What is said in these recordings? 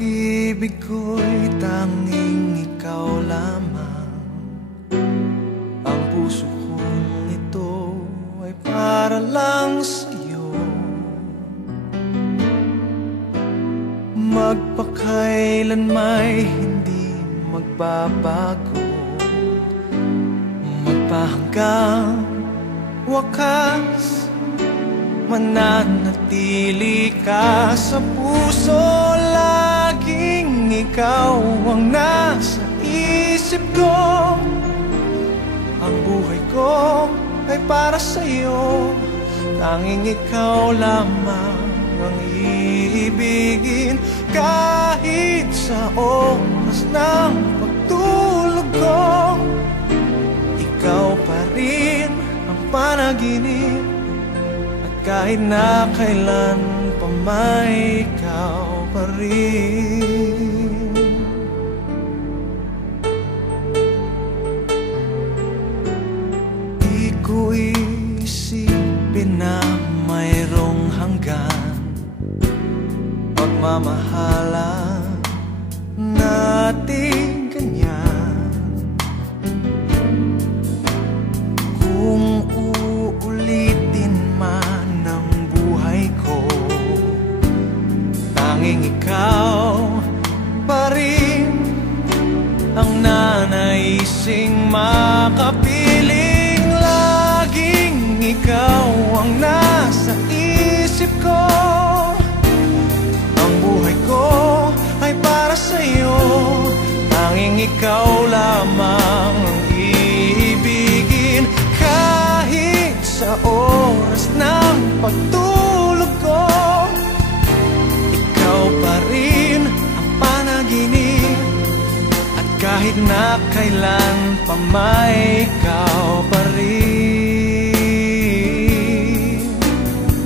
pag-ibig ko'y tanging ikaw lamang. Ang puso kong ito ay para lang sa'yo. Magpakailan may hindi magbabago, magpahanggang wakas, mananatili ka sa puso. Laging ikaw ang nasa isip ko. Ang buhay ko ay para sa'yo. Tanging ikaw lamang ang iibigin. Kahit sa oras ng pagtulog ko, ikaw pa rin ang panaginip. At kahit na kailan pa may ikaw pa rin. Di ko isipin na mayroong hanggan pagmamahalan natin ganyan. Kung uulitin man ang buhay ko, tanging ikaw pa rin ang nanaising makapiling. Laging ikaw ang nasa isip ko. Ang buhay ko ay para sa'yo. Tanging ikaw lamang ang iibigin. Kahit sa oras ng pagtulog ko, ikaw pa rin ang panaginip. At kahit na kailan pa may ikaw pa rin.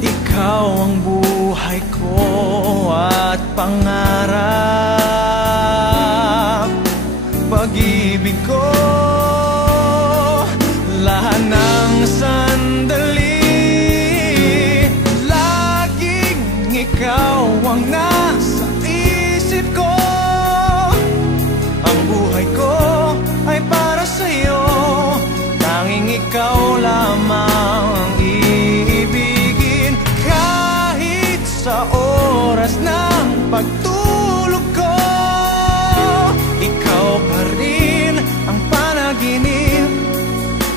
Ikaw ang buhay ko at pangarap, pag-ibig ko. Lahat ng sandali, laging ikaw ang nasa isip ko. Ang buhay ko ay para sa'yo. Tanging ikaw lamang ang iibigin. Kahit sa oras ng pagtulog ko, ikaw pa rin ang panaginip.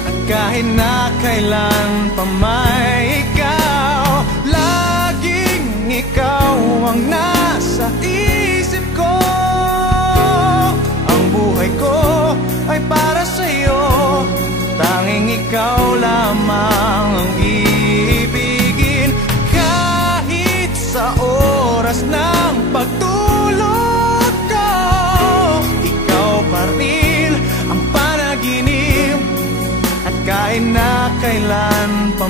At kahit na kailan pa may ikaw, laging ikaw ang nasa isip ko. Ang buhay ko ay para sa'yo. Tanging ikaw lamang ang iibigin. Kahit sa oras ng pagtulog ko, ikaw pa rin ang panaginip. At kahit na kailan pa